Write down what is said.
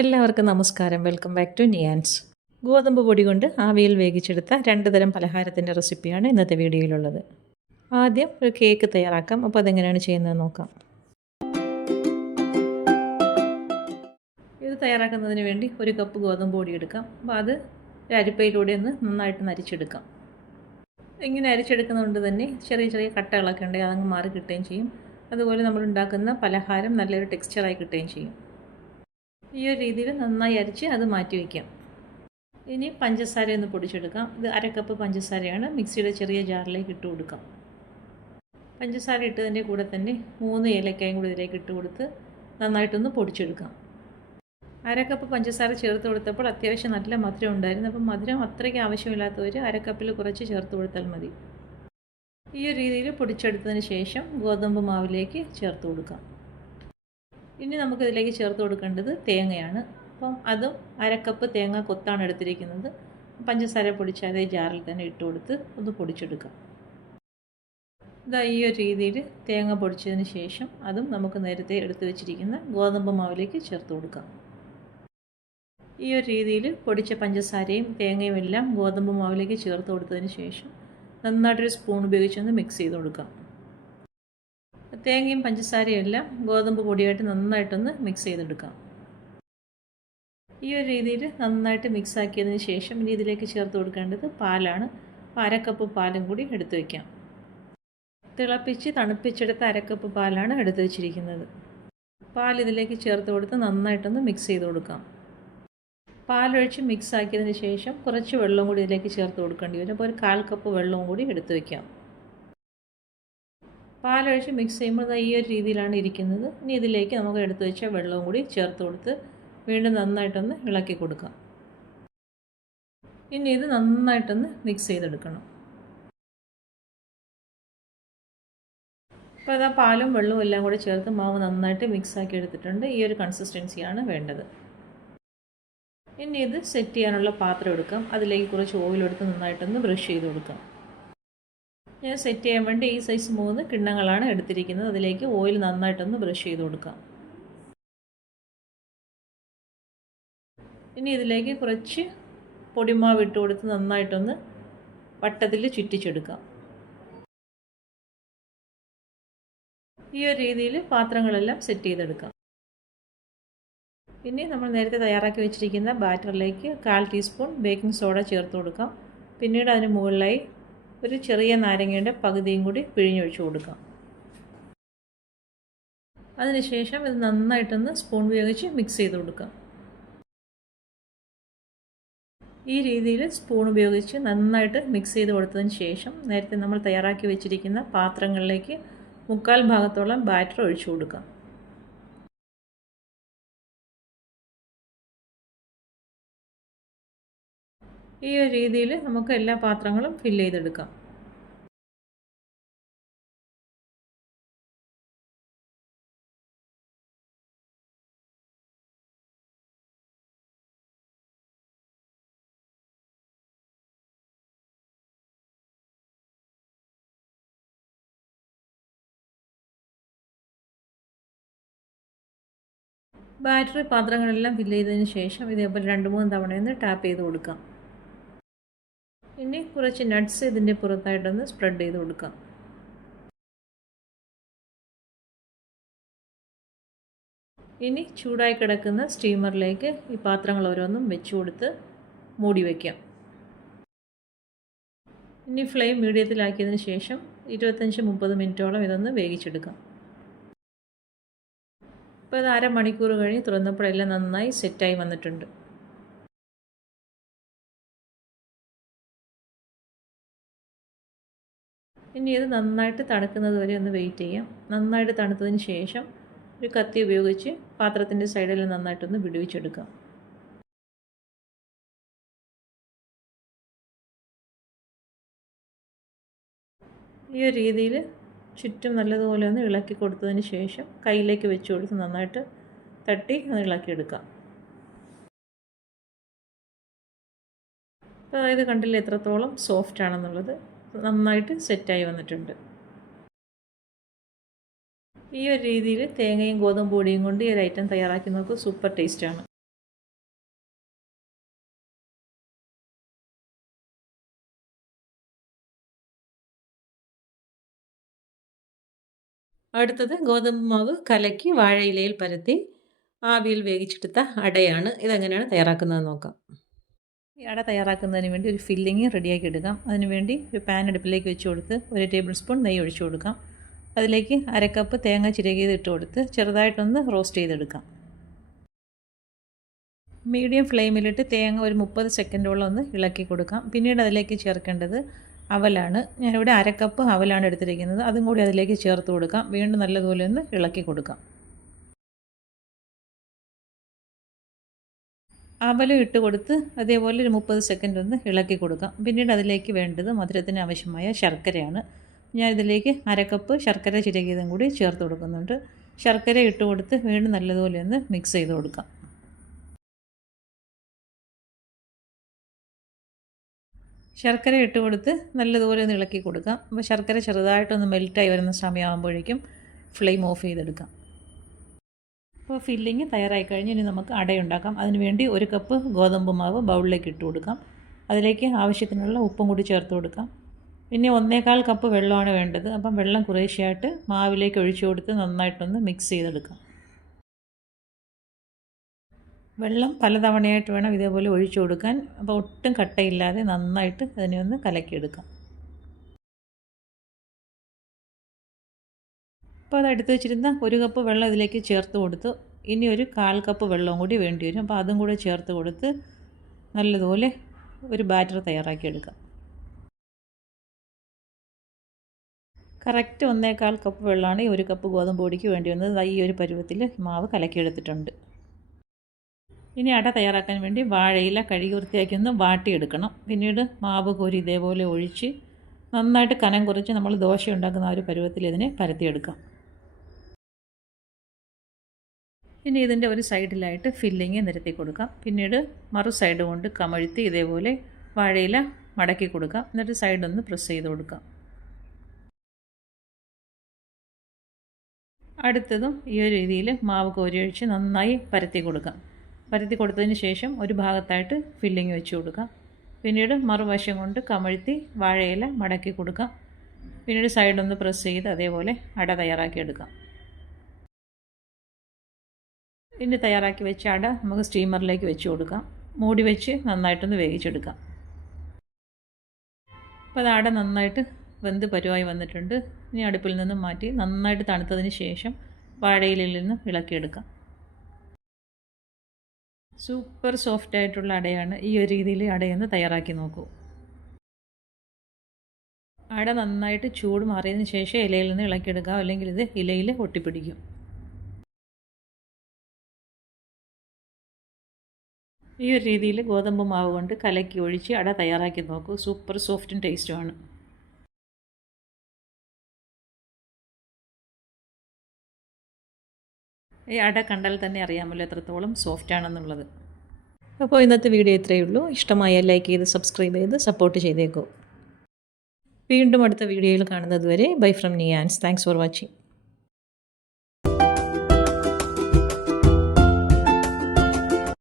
എല്ലാവർക്കും നമസ്കാരം. Welcome back to നിയാൻസ് ഗോതമ്പ് പൊടി കൊണ്ട് ആവിയിൽ വേവിച്ചെടുത്ത രണ്ട് തരം പലഹാരത്തിന്റെ റെസിപ്പിയാണ് ഇന്നത്തെ വീഡിയോയിലുള്ളത്. ആദ്യം ഒരു കേക്ക് തയ്യാറാക്കാം. അപ്പോൾ അതെങ്ങനെയാണ് ചെയ്യുന്നത് നോക്കാം. ഇത് തയ്യാറാക്കുന്നതിന് വേണ്ടി ഒരു കപ്പ് ഗോതമ്പ് പൊടി എടുക്കാം. അപ്പോൾ അത് അരിപ്പയിലൂടെ ഒന്ന് നന്നായിട്ട് നരിച്ചെടുക്കാം. ഇങ്ങനെ അരിച്ചെടുക്കുന്നതുകൊണ്ട് തന്നെ ചെറിയ ചെറിയ കട്ടകളൊക്കെ ഉണ്ടെങ്കിൽ അതങ്ങ് മാറി കിട്ടുകയും ചെയ്യും. അതുപോലെ നമ്മൾ ഉണ്ടാക്കുന്ന പലഹാരം നല്ലൊരു ടെക്സ്ചറായി കിട്ടുകയും ചെയ്യും. ഈ ഒരു രീതിയിൽ നന്നായി അരിച്ച് അത് മാറ്റി വയ്ക്കാം ഇനി പഞ്ചസാര ഒന്ന് പൊടിച്ചെടുക്കാം. ഇത് അരക്കപ്പ് കപ്പ് പഞ്ചസാരയാണ്. മിക്സിയുടെ ചെറിയ ജാറിലേക്ക് ഇട്ട് കൊടുക്കാം. പഞ്ചസാര ഇട്ടതിന്റെ കൂടെ തന്നെ മൂന്ന് ഏലക്കായും കൂടി ഇതിലേക്ക് ഇട്ട് കൊടുത്ത് നന്നായിട്ടൊന്ന് പൊടിച്ചെടുക്കാം. അരക്കപ്പ് കപ്പ് പഞ്ചസാര ചേർത്ത് കൊടുത്തപ്പോൾ അത്യാവശ്യം നല്ല മധുരം ഉണ്ടായിരുന്നു. അപ്പം മധുരം അത്രയ്ക്ക് ആവശ്യമില്ലാത്തവർ അരക്കപ്പിൽ കപ്പിൽ കുറച്ച് ചേർത്ത് കൊടുത്താൽ മതി. ഈ ഒരു രീതിയിൽ പൊടിച്ചെടുത്തതിന് ശേഷം ഗോതമ്പ് മാവിലേക്ക് ചേർത്ത് കൊടുക്കാം. ഇനി നമുക്കിതിലേക്ക് ചേർത്ത് കൊടുക്കേണ്ടത് തേങ്ങയാണ്. അപ്പം അതും അരക്കപ്പ് തേങ്ങ കൊത്താണ് എടുത്തിരിക്കുന്നത്. പഞ്ചസാര പൊടിച്ച അതേ ജാറിൽ തന്നെ ഇട്ട് കൊടുത്ത് ഒന്ന് പൊടിച്ചെടുക്കാം. ഇതാ ഈ ഒരു രീതിയിൽ തേങ്ങ പൊടിച്ചതിന് ശേഷം അതും നമുക്ക് നേരത്തെ എടുത്തു വെച്ചിരിക്കുന്ന ഗോതമ്പ് മാവിലേക്ക് ചേർത്ത് കൊടുക്കാം. ഈ ഒരു രീതിയിൽ പൊടിച്ച പഞ്ചസാരയും തേങ്ങയും എല്ലാം ഗോതമ്പ് മാവിലേക്ക് ചേർത്ത് കൊടുത്തതിന് ശേഷം നന്നായിട്ടൊരു സ്പൂൺ ഉപയോഗിച്ചൊന്ന് മിക്സ് ചെയ്ത് കൊടുക്കാം. തേങ്ങയും പഞ്ചസാരയും എല്ലാം ഗോതമ്പ് പൊടിയായിട്ട് നന്നായിട്ടൊന്ന് മിക്സ് ചെയ്തെടുക്കാം. ഈ ഒരു രീതിയിൽ നന്നായിട്ട് മിക്സ് ആക്കിയതിന് ശേഷം ഇനി ഇതിലേക്ക് ചേർത്ത് കൊടുക്കേണ്ടത് പാലാണ്. അരക്കപ്പ് പാലും കൂടി എടുത്തു വയ്ക്കാം തിളപ്പിച്ച് തണുപ്പിച്ചെടുത്ത അരക്കപ്പ് പാലാണ് എടുത്തു വെച്ചിരിക്കുന്നത്. പാൽ ഇതിലേക്ക് ചേർത്ത് കൊടുത്ത് നന്നായിട്ടൊന്ന് മിക്സ് ചെയ്ത് കൊടുക്കാം. പാലൊഴിച്ച് മിക്സ് ആക്കിയതിന് ശേഷം കുറച്ച് വെള്ളം കൂടി ഇതിലേക്ക് ചേർത്ത് കൊടുക്കേണ്ടി വരും. അപ്പോൾ ഒരു കാൽ കപ്പ് വെള്ളവും കൂടി എടുത്തു വയ്ക്കാം പാലൊഴിച്ച് മിക്സ് ചെയ്യുമ്പോൾ ഈ ഒരു രീതിയിലാണ് ഇരിക്കുന്നത്. ഇനി ഇതിലേക്ക് നമുക്ക് എടുത്തു വെച്ച വെള്ളവും കൂടി ചേർത്ത് കൊടുത്ത് വീണ്ടും നന്നായിട്ടൊന്ന് ഇളക്കി കൊടുക്കാം. ഇനി ഇത് നന്നായിട്ടൊന്ന് മിക്സ് ചെയ്തെടുക്കണം. അപ്പോൾ അതാ പാലും വെള്ളവും എല്ലാം കൂടി ചേർത്ത് മാവ് നന്നായിട്ട് മിക്സ് ആക്കി എടുത്തിട്ടുണ്ട്. ഈ ഒരു കൺസിസ്റ്റൻസിയാണ് വേണ്ടത്. ഇനി ഇത് സെറ്റ് ചെയ്യാനുള്ള പാത്രം എടുക്കാം. അതിലേക്ക് കുറച്ച് ഓയിൽ എടുത്ത് നന്നായിട്ടൊന്ന് ബ്രഷ് ചെയ്ത് കൊടുക്കാം. ഞാൻ സെറ്റ് ചെയ്യാൻ വേണ്ടി ഈ സൈസ് മൂന്ന് കിണ്ണങ്ങളാണ് എടുത്തിരിക്കുന്നത്. അതിലേക്ക് ഓയിൽ നന്നായിട്ടൊന്ന് ബ്രഷ് ചെയ്ത് കൊടുക്കാം. ഇനി ഇതിലേക്ക് കുറച്ച് പൊടിമാവ് ഇട്ട് കൊടുത്ത് നന്നായിട്ടൊന്ന് വട്ടത്തിൽ ചുറ്റിച്ചെടുക്കാം. ഈ ഒരു രീതിയിൽ പാത്രങ്ങളെല്ലാം സെറ്റ് ചെയ്തെടുക്കാം. പിന്നെ നമ്മൾ നേരത്തെ തയ്യാറാക്കി വെച്ചിരിക്കുന്ന ബാറ്ററിലേക്ക് കാൽ ടീസ്പൂൺ ബേക്കിംഗ് സോഡ ചേർത്ത് കൊടുക്കാം. പിന്നീട് അതിന് മുകളിലായി ഒരു ചെറിയ നാരങ്ങയുടെ പകുതിയും കൂടി പിഴിഞ്ഞൊഴിച്ച് കൊടുക്കാം. അതിനുശേഷം ഇത് നന്നായിട്ടൊന്ന് സ്പൂൺ ഉപയോഗിച്ച് മിക്സ് ചെയ്ത് കൊടുക്കാം. ഈ രീതിയിൽ സ്പൂൺ ഉപയോഗിച്ച് നന്നായിട്ട് മിക്സ് ചെയ്ത് കൊടുത്തതിന് ശേഷം നേരത്തെ നമ്മൾ തയ്യാറാക്കി വെച്ചിരിക്കുന്ന പാത്രങ്ങളിലേക്ക് മുക്കാൽ ഭാഗത്തോളം ബാറ്റർ ഒഴിച്ചു കൊടുക്കാം. ഈ ഒരു രീതിയിൽ നമുക്ക് എല്ലാ പാത്രങ്ങളും ഫില്ല് ചെയ്തെടുക്കാം. ബാറ്ററി പാത്രങ്ങളെല്ലാം ഫില്ല് ചെയ്തതിന് ശേഷം ഇതേപോലെ രണ്ട് മൂന്ന് തവണയൊന്ന് ടാപ്പ് ചെയ്ത് കൊടുക്കാം. ഇനി കുറച്ച് നട്ട്സ് ഇതിന്റെ പുറത്തായിട്ടൊന്ന് സ്പ്രെഡ് ചെയ്ത് കൊടുക്കാം. ഇനി ചൂടായി കിടക്കുന്ന സ്റ്റീമറിലേക്ക് ഈ പാത്രങ്ങൾ ഓരോന്നും വെച്ച് കൊടുത്ത് മൂടി വയ്ക്കാം ഇനി ഫ്ലെയിം മീഡിയത്തിലാക്കിയതിന് ശേഷം ഇരുപത്തഞ്ച് മുപ്പത് മിനിറ്റോളം ഇതൊന്ന് വേവിച്ചെടുക്കാം. ഇപ്പോൾ ഇത് അരമണിക്കൂർ കഴിഞ്ഞ് തുറന്നപ്പോഴെല്ലാം നന്നായി സെറ്റായി വന്നിട്ടുണ്ട്. ഇനി ഇത് നന്നായിട്ട് തണുക്കുന്നത് വരെ ഒന്ന് വെയിറ്റ് ചെയ്യാം. നന്നായിട്ട് തണുത്തതിന് ശേഷം ഒരു കത്തി ഉപയോഗിച്ച് പാത്രത്തിന്റെ സൈഡിൽ നന്നായിട്ടൊന്ന് വിടുവിച്ചെടുക്കാം. ഈ ഒരു രീതിയിൽ ചുറ്റും നല്ലതുപോലെ ഒന്ന് ഇളക്കി കൊടുത്തതിന് ശേഷം കയ്യിലേക്ക് വെച്ച് കൊടുത്ത് നന്നായിട്ട് തട്ടി ഒന്ന് ഇളക്കിയെടുക്കാം. അതായത് കണ്ടില്ല എത്രത്തോളം സോഫ്റ്റ് ആണെന്നുള്ളത്? നന്നായിട്ട് സെറ്റായി വന്നിട്ടുണ്ട്. ഈ ഒരു രീതിയിൽ തേങ്ങയും ഗോതമ്പ് പൊടിയും കൊണ്ട് ഈ ഒരു ഐറ്റം തയ്യാറാക്കി നോക്കുക സൂപ്പർ ടേസ്റ്റാണ്. അടുത്തത് ഗോതമ്പ് മാവ് കലക്കി വാഴയിലയിൽ പരത്തി ആവിയിൽ വേവിച്ചെടുത്ത അടയാണ്. ഇതെങ്ങനെയാണ് തയ്യാറാക്കുന്നത് നോക്കാം. ഈ തയ്യാറാക്കുന്നതിന് വേണ്ടി ഒരു ഫില്ലിങ് റെഡിയാക്കി എടുക്കാം. അതിനുവേണ്ടി ഒരു പാൻ അടുപ്പിലേക്ക് വെച്ച് കൊടുത്ത് ഒരു ടേബിൾ സ്പൂൺ നെയ്യ് ഒഴിച്ചു കൊടുക്കാം. അതിലേക്ക് അരക്കപ്പ് തേങ്ങ ചിരകിയത് ഇട്ട് കൊടുത്ത് ചെറുതായിട്ടൊന്ന് റോസ്റ്റ് ചെയ്തെടുക്കാം. മീഡിയം ഫ്ലെയിമിലിട്ട് തേങ്ങ ഒരു മുപ്പത് സെക്കൻഡോളം ഒന്ന് ഇളക്കി കൊടുക്കാം. പിന്നീട് അതിലേക്ക് ചേർക്കേണ്ടത് അവലാണ്. ഞാനിവിടെ അരക്കപ്പ് അവലാണ് എടുത്തിരിക്കുന്നത്. അതും കൂടി അതിലേക്ക് ചേർത്ത് കൊടുക്കാം. വീണ്ടും നല്ലതുപോലെ ഒന്ന് ഇളക്കി കൊടുക്കാം. അവലും ഇട്ട് കൊടുത്ത് അതേപോലെ ഒരു മുപ്പത് സെക്കൻഡ് ഒന്ന് ഇളക്കി കൊടുക്കാം. പിന്നീട് അതിലേക്ക് വേണ്ടത് മധുരത്തിന് ആവശ്യമായ ശർക്കരയാണ്. ഞാൻ ഇതിലേക്ക് അരക്കപ്പ് ശർക്കര ചിരകിയതും കൂടി ചേർത്ത് കൊടുക്കുന്നുണ്ട്. ശർക്കര ഇട്ട് കൊടുത്ത് വീണ്ടും നല്ലതുപോലെ ഒന്ന് മിക്സ് ചെയ്ത് കൊടുക്കാം. ശർക്കര ഇട്ട് കൊടുത്ത് നല്ലതുപോലെ ഒന്ന് ഇളക്കി കൊടുക്കാം. അപ്പോൾ ശർക്കര ചെറുതായിട്ടൊന്ന് മെൽറ്റായി വരുന്ന സമയമാകുമ്പോഴേക്കും ഫ്ലെയിം ഓഫ് ചെയ്തെടുക്കാം. അപ്പോൾ ഫില്ലിങ് തയ്യാറായി കഴിഞ്ഞ് ഇനി നമുക്ക് അടയുണ്ടാക്കാം. അതിനുവേണ്ടി ഒരു കപ്പ് ഗോതമ്പ് മാവ് ബൗളിലേക്ക് ഇട്ട് കൊടുക്കാം. അതിലേക്ക് ആവശ്യത്തിനുള്ള ഉപ്പും കൂടി ചേർത്ത് കൊടുക്കാം. പിന്നെ ഒന്നേകാൽ കപ്പ് വെള്ളമാണ് വേണ്ടത്. അപ്പം വെള്ളം കുറേശ്ശെയായിട്ട് മാവിലേക്ക് ഒഴിച്ചു കൊടുത്ത് നന്നായിട്ടൊന്ന് മിക്സ് ചെയ്തെടുക്കാം. വെള്ളം പലതവണയായിട്ട് വേണം ഇതേപോലെ ഒഴിച്ചു കൊടുക്കാൻ. അപ്പോൾ ഒട്ടും കട്ടയില്ലാതെ നന്നായിട്ട് അതിനെ ഒന്ന് കലക്കിയെടുക്കാം. അപ്പോൾ അത് എടുത്ത് വെച്ചിരുന്ന ഒരു കപ്പ് വെള്ളം ഇതിലേക്ക് ചേർത്ത് കൊടുത്തു ഇനി ഒരു കാൽ കപ്പ് വെള്ളവും കൂടി വേണ്ടി വരും. അപ്പോൾ അതും കൂടെ ചേർത്ത് കൊടുത്ത് നല്ലതുപോലെ ഒരു ബാറ്റർ തയ്യാറാക്കി തയ്യാറാക്കിയെടുക്കാം കറക്റ്റ് ഒന്നേകാൽ കപ്പ് വെള്ളമാണ് ഈ ഒരു കപ്പ് ഗോതമ്പ് പൊടിക്ക് വേണ്ടി വന്നത്. ഈ ഒരു പരുവത്തിൽ മാവ് കലക്കിയെടുത്തിട്ടുണ്ട് ഇനി അട തയ്യാറാക്കാൻ വേണ്ടി വാഴയില കഴുകി വൃത്തിയാക്കി ഒന്ന് വാട്ടിയെടുക്കണം. പിന്നീട് മാവ് കോരി ഇതേപോലെ ഒഴിച്ച് നന്നായിട്ട് കനം കുറച്ച് നമ്മൾ ദോശ ഉണ്ടാക്കുന്ന ആ ഒരു പരുവത്തിൽ ഇതിനെ പരത്തിയെടുക്കാം. ഇനി ഇതിന്റെ ഒരു സൈഡിലായിട്ട് ഫില്ലിങ് നിരത്തി കൊടുക്കാം. പിന്നീട് മറു സൈഡ് കൊണ്ട് കമഴ്ത്തി ഇതേപോലെ വാഴയില മടക്കി കൊടുക്കാം. എന്നിട്ട് സൈഡൊന്ന് പ്രസ് ചെയ്ത് കൊടുക്കാം. അടുത്തതും ഈ ഒരു രീതിയിൽ മാവ് കോരിയൊഴിച്ച് നന്നായി പരത്തി കൊടുക്കാം. പരത്തി കൊടുത്തതിന് ശേഷം ഒരു ഭാഗത്തായിട്ട് ഫില്ലിങ് വെച്ച് കൊടുക്കാം. പിന്നീട് മറുവശം കൊണ്ട് കമഴ്ത്തി വാഴയില മടക്കി കൊടുക്കാം. പിന്നീട് സൈഡൊന്ന് പ്രസ് ചെയ്ത് അതേപോലെ അട തയ്യാറാക്കി എടുക്കാം. ഇനി തയ്യാറാക്കി വെച്ച അട നമുക്ക് സ്റ്റീമറിലേക്ക് വെച്ച് കൊടുക്കാം. മൂടി വെച്ച് നന്നായിട്ടൊന്ന് വേവിച്ചെടുക്കാം. അപ്പോൾ അത് അട നന്നായിട്ട് വെന്ത് പരുവായി വന്നിട്ടുണ്ട്. ഇനി അടുപ്പിൽ നിന്നും മാറ്റി നന്നായിട്ട് തണുത്തതിന് ശേഷം വാഴയിലിൽ നിന്ന് ഇളക്കിയെടുക്കാം സൂപ്പർ സോഫ്റ്റ് ആയിട്ടുള്ള അടയാണ് ഈ ഒരു രീതിയിൽ അടയൊന്ന് തയ്യാറാക്കി നോക്കൂ. അട നന്നായിട്ട് ചൂട് മാറിയതിന് ശേഷം ഇലയിൽ നിന്ന് ഇളക്കിയെടുക്കാം. അല്ലെങ്കിൽ ഇത് ഇലയിൽ ഒട്ടിപ്പിടിക്കും. ഈ ഒരു രീതിയിൽ ഗോതമ്പ് മാവ് കൊണ്ട് കലക്കി ഒഴിച്ച് അട തയ്യാറാക്കി നോക്കൂ. സൂപ്പർ സോഫ്റ്റും ടേസ്റ്റുമാണ്. ഈ അട കണ്ടാൽ തന്നെ അറിയാമല്ലോ എത്രത്തോളം സോഫ്റ്റ് ആണെന്നുള്ളത് അപ്പോൾ ഇന്നത്തെ വീഡിയോ ഇത്രയേ ഉള്ളൂ. ഇഷ്ടമായ ലൈക്ക് ചെയ്ത് സബ്സ്ക്രൈബ് ചെയ്ത് സപ്പോർട്ട് ചെയ്തേക്കൂ. വീണ്ടും അടുത്ത വീഡിയോയിൽ കാണുന്നത് വരെ ബൈ ഫ്രം നിയാൻസ് താങ്ക്സ് ഫോർ വാച്ചിങ്.